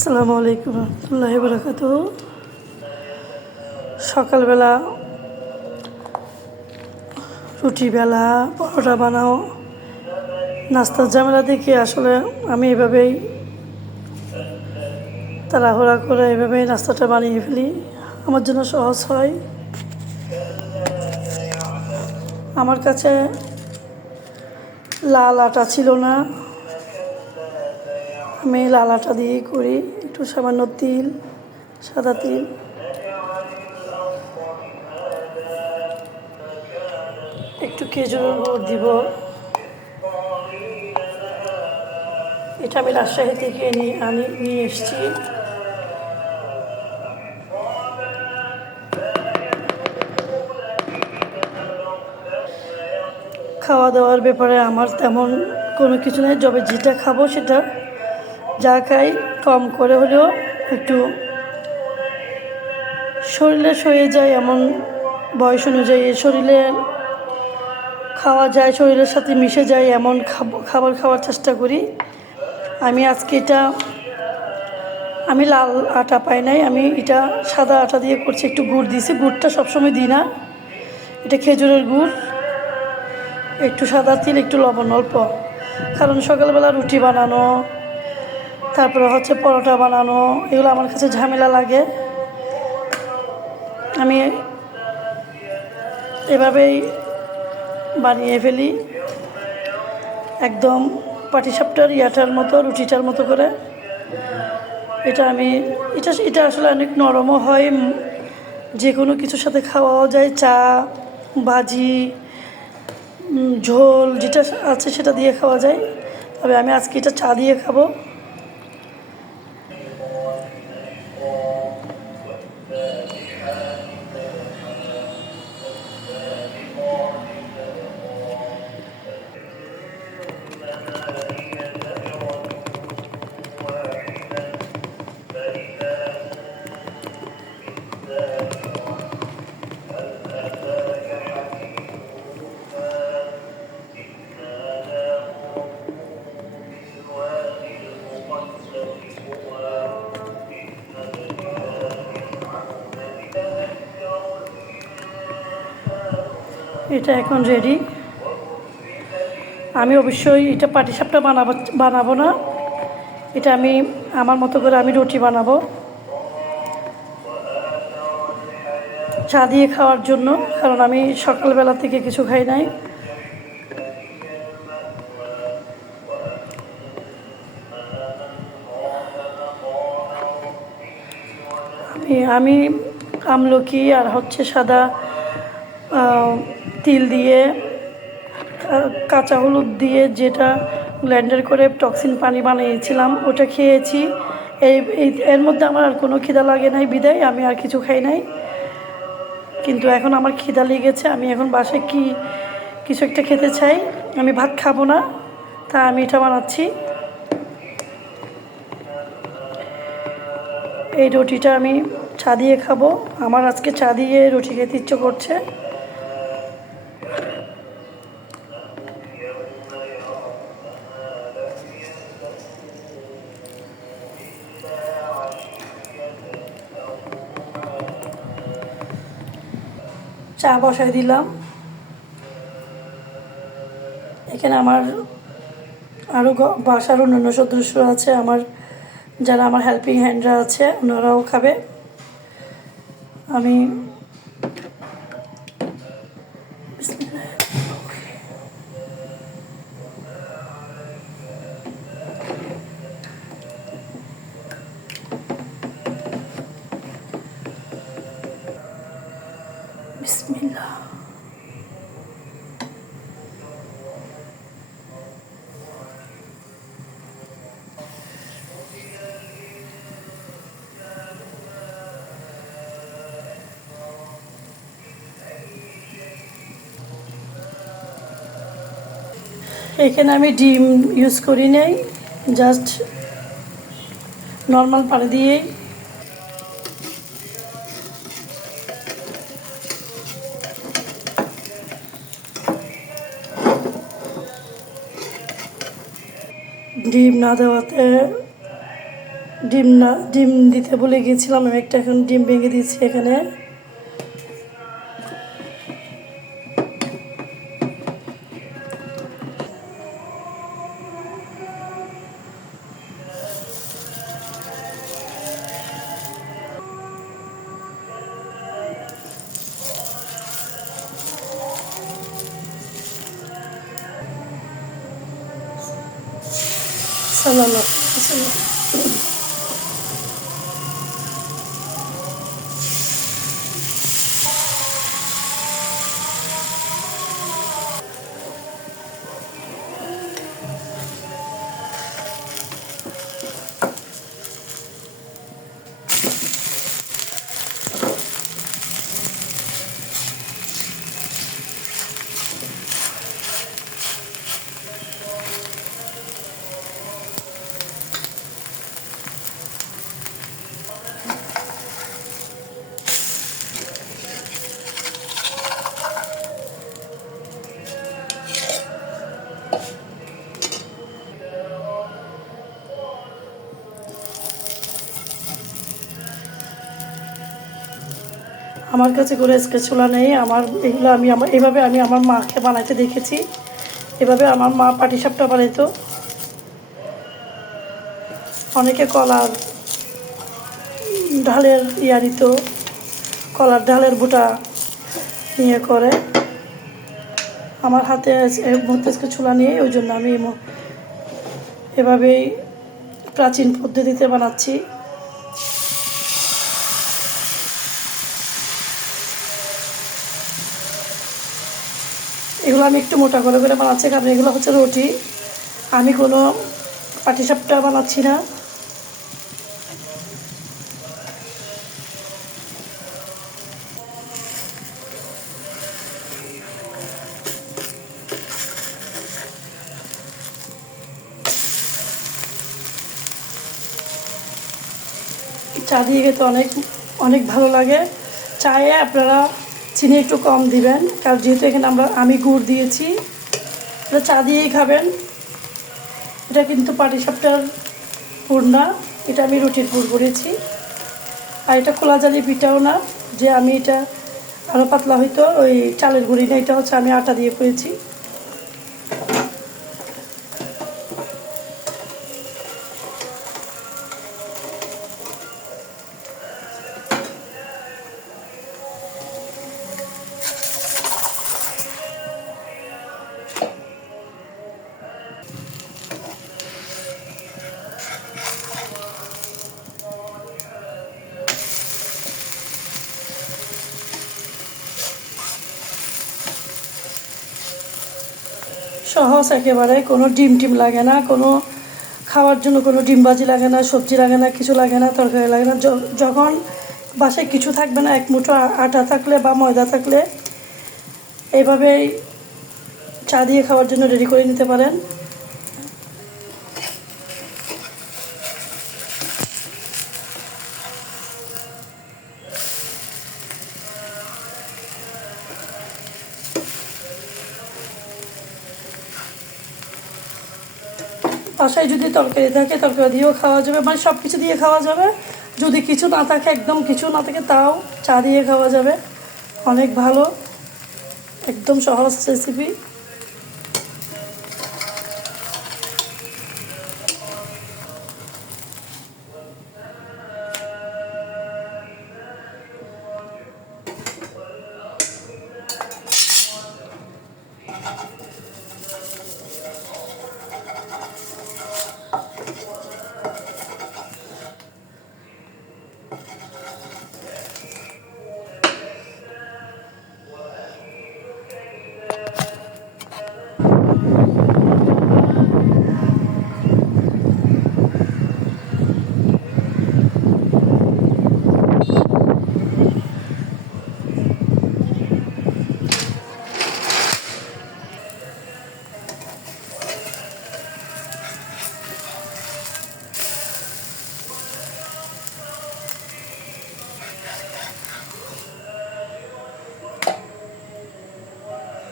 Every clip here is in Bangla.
আসসালামু আলাইকুম রহমতুল্লাহি বারাকাতুহু। সকালবেলা রুটি বেলা, পরোটা বানাও, নাস্তার ঝামেলা দেখে আসলে আমি এভাবেই তাড়াহুড়া করে এভাবেই নাস্তাটা বানিয়ে ফেলি। আমার জন্য সহজ হয়। আমার কাছে লাল আটা ছিল না, আমি লাল আটা দিয়েই করি। একটু সামান্য তিল, সাদা তিল, একটু খেজুরের গুড় দিব। এটা আমি রাজশাহী থেকে নিয়ে এসেছি। খাওয়া দাওয়ার ব্যাপারে আমার তেমন কোনো কিছু নেই, যবে যেটা খাবো সেটা যা খাই কম করে হলেও একটু শরীরে সয়ে যায়, এমন বয়স অনুযায়ী শরীরে খাওয়া যায়, শরীরের সাথে মিশে যায় এমন খাবার খাওয়ার চেষ্টা করি। আমি লাল আটা পাই নাই, আমি এটা সাদা আটা দিয়ে করছি। একটু গুড় দিয়েছি, গুড়টা সবসময় দিই না, এটা খেজুরের গুড়, একটু সাদা তিল, একটু লবণ অল্প। কারণ সকালবেলা রুটি বানানো, তারপরে হচ্ছে পরোটা বানানো, এগুলো আমার কাছে ঝামেলা লাগে। আমি এভাবেই বানিয়ে ফেলি, একদম পাটিসাপটার ইয়াটার মতো, রুটিটার মতো করে। এটা আসলে অনেক নরমও হয়, যে কোনো কিছুর সাথে খাওয়াও যায়, চা, ভাজি, ঝোল যেটা আছে সেটা দিয়ে খাওয়া যায়। তবে আমি আজকে এটা চা দিয়ে খাবো। এটা এখন রেডি। আমি অবশ্যই এটা পাটিসাপটা বানাবো না, এটা আমি আমার মতো করে আমি রুটি বানাবো চা দিয়ে খাওয়ার জন্য, কারণ আমি সকালবেলা থেকে কিছু খাই নাই। আমি আমলকি আর হচ্ছে সাদা তিল দিয়ে, কাঁচা হলুদ দিয়ে যেটা ব্লেন্ডার করে টক্সিন পানি বানিয়েছিলাম ওটা খেয়েছি। এর মধ্যে আমার আর কোনো খিদা লাগে নাই বিদায় আমি আর কিছু খাই নাই। কিন্তু এখন আমার খিদা লেগেছে, আমি এখন বাসায় কিছু একটা খেতে চাই। আমি ভাত খাবো না, তা আমি এটা বানাচ্ছি। এই রুটিটা আমি চা দিয়ে খাবো, আমার আজকে চা দিয়ে রুটি খেতে ইচ্ছে করছে। চা বসাই দিলাম। এখানে আমার আরও বাসার অন্যান্য সদস্য আছে, যারা আমার হেল্পিং হ্যান্ডরা আছে, ওনারাও খাবে। আমি বিসমিল্লাহ। এখানে আমি ডিম ইউজ করি নাই, জাস্ট নর্মাল পানি দিয়েই ডিম না দেওয়াতে ডিম দিতে ভুলে গিয়েছিলাম, আমি একটা এখন ডিম ভেঙে দিয়েছি এখানে। সাল্লাল্লাহু আলাইহি ওয়াসাল্লাম। আমার কাছে কোনো স্প্যাচুলা নেই। এগুলো আমি আমার মাকে বানাইতে দেখেছি। এভাবে আমার মা পাটিসাপটা বানাইতো। অনেকে কলার ঢালের নিত, কলার ঢালের বুটা নিয়ে করে। আমার হাতে মুহূর্তে স্প্যাচুলা নিয়ে, ওই জন্য আমি এভাবেই প্রাচীন পদ্ধতিতে বানাচ্ছি। এগুলো আমি একটু মোটা করে বানাচ্ছি, কারণ এগুলো হচ্ছে রুটি, আমি কোনো পাটিসাপটা বানাচ্ছি না। চা দিয়ে খেতে অনেক অনেক ভালো লাগে। চায়ে আপনারা চিনি একটু কম দিবেন, কারণ যেহেতু এখানে আমি গুড় দিয়েছি। এটা চা দিয়েই খাবেন। এটা কিন্তু পাটিসাপটার পুর না, এটা আমি রুটির পুর করেছি। আর এটা খোলা জালি পিঠাও না যে আমি এটা আরও পাতলা হইতো, ওই চালের গুঁড়ি না, এটা হচ্ছে আমি আটা দিয়ে করেছি। সহজ একেবারে, কোনো ডিম লাগে না, কোনো খাওয়ার জন্য কোনো ডিমবাজি লাগে না, সবজি লাগে না, কিছু লাগে না, তরকারি লাগে না। যখন বাসায় কিছু থাকবে না, এক মুঠো আটা থাকলে বা ময়দা থাকলে এইভাবেই চা দিয়ে খাওয়ার জন্য রেডি করে নিতে পারেন। বাসায় যদি তরকারি থাকে, তরকারি দিয়েও খাওয়া যাবে, মানে সব কিছু দিয়ে খাওয়া যাবে। যদি কিছু না থাকে, একদম কিছু না থাকে, তাও চা দিয়ে খাওয়া যাবে, অনেক ভালো, একদম সহজ রেসিপি।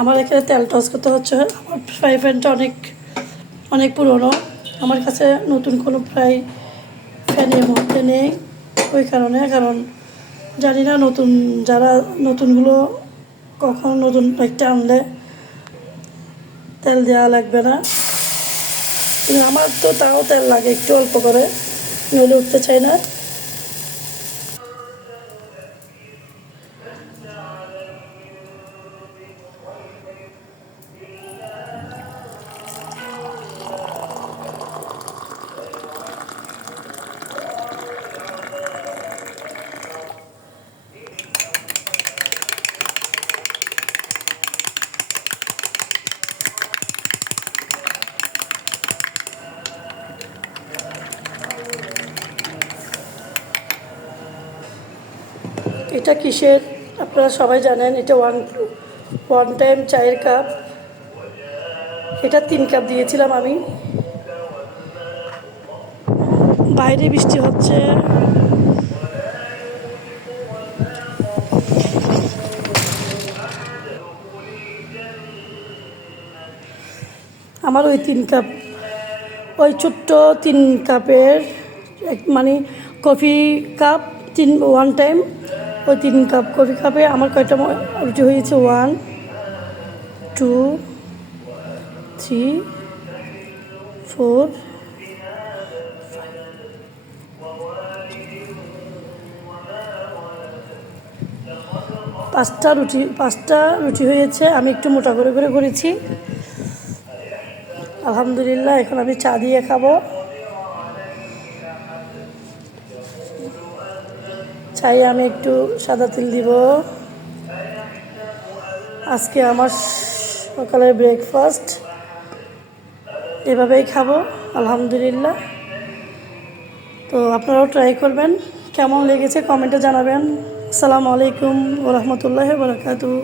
আমার এখানে তেল টস করতে হচ্ছে। আমার ফ্রাই প্যানটা অনেক পুরনো, আমার কাছে নতুন কোনো ফ্রাই প্যান পানি এই মুহূর্তে নেই, ওই কারণ জানি না যারা নতুনগুলো কখন নতুন একটা আনলে তেল দেওয়া লাগবে না, কিন্তু আমার তো তাও তেল লাগে একটু অল্প করে, নইলে উঠতে চাই না। এটা কিসের আপনারা সবাই জানেন, এটা ওয়ান টাইম চায়ের কাপ, এটা 3 কাপ দিয়েছিলাম আমি। বাইরে বৃষ্টি হচ্ছে, আমার ওই 3 কাপ, ওই ছোট্ট 3 কাপের মানে কফি কাপ, ওয়ান টাইম ওই 3 কাপ কফি কাপে আমার কয়টা রুটি হয়েছে? 1 2 3 4 5টা রুটি হয়েছে। আমি একটু মোটা করে করেছি। আলহামদুলিল্লাহ। এখন আমি চা দিয়ে খাবো। চায়ে আমি একটু সাদা তেল দিব। আজকে আমার সকালের ব্রেকফাস্ট এভাবেই খাবো আলহামদুলিল্লাহ। তো আপনারাও ট্রাই করবেন, কেমন লেগেছে কমেন্টে জানাবেন। আসসালামু আলাইকুম ওয়া রাহমাতুল্লাহি ওয়া বারাকাতুহু।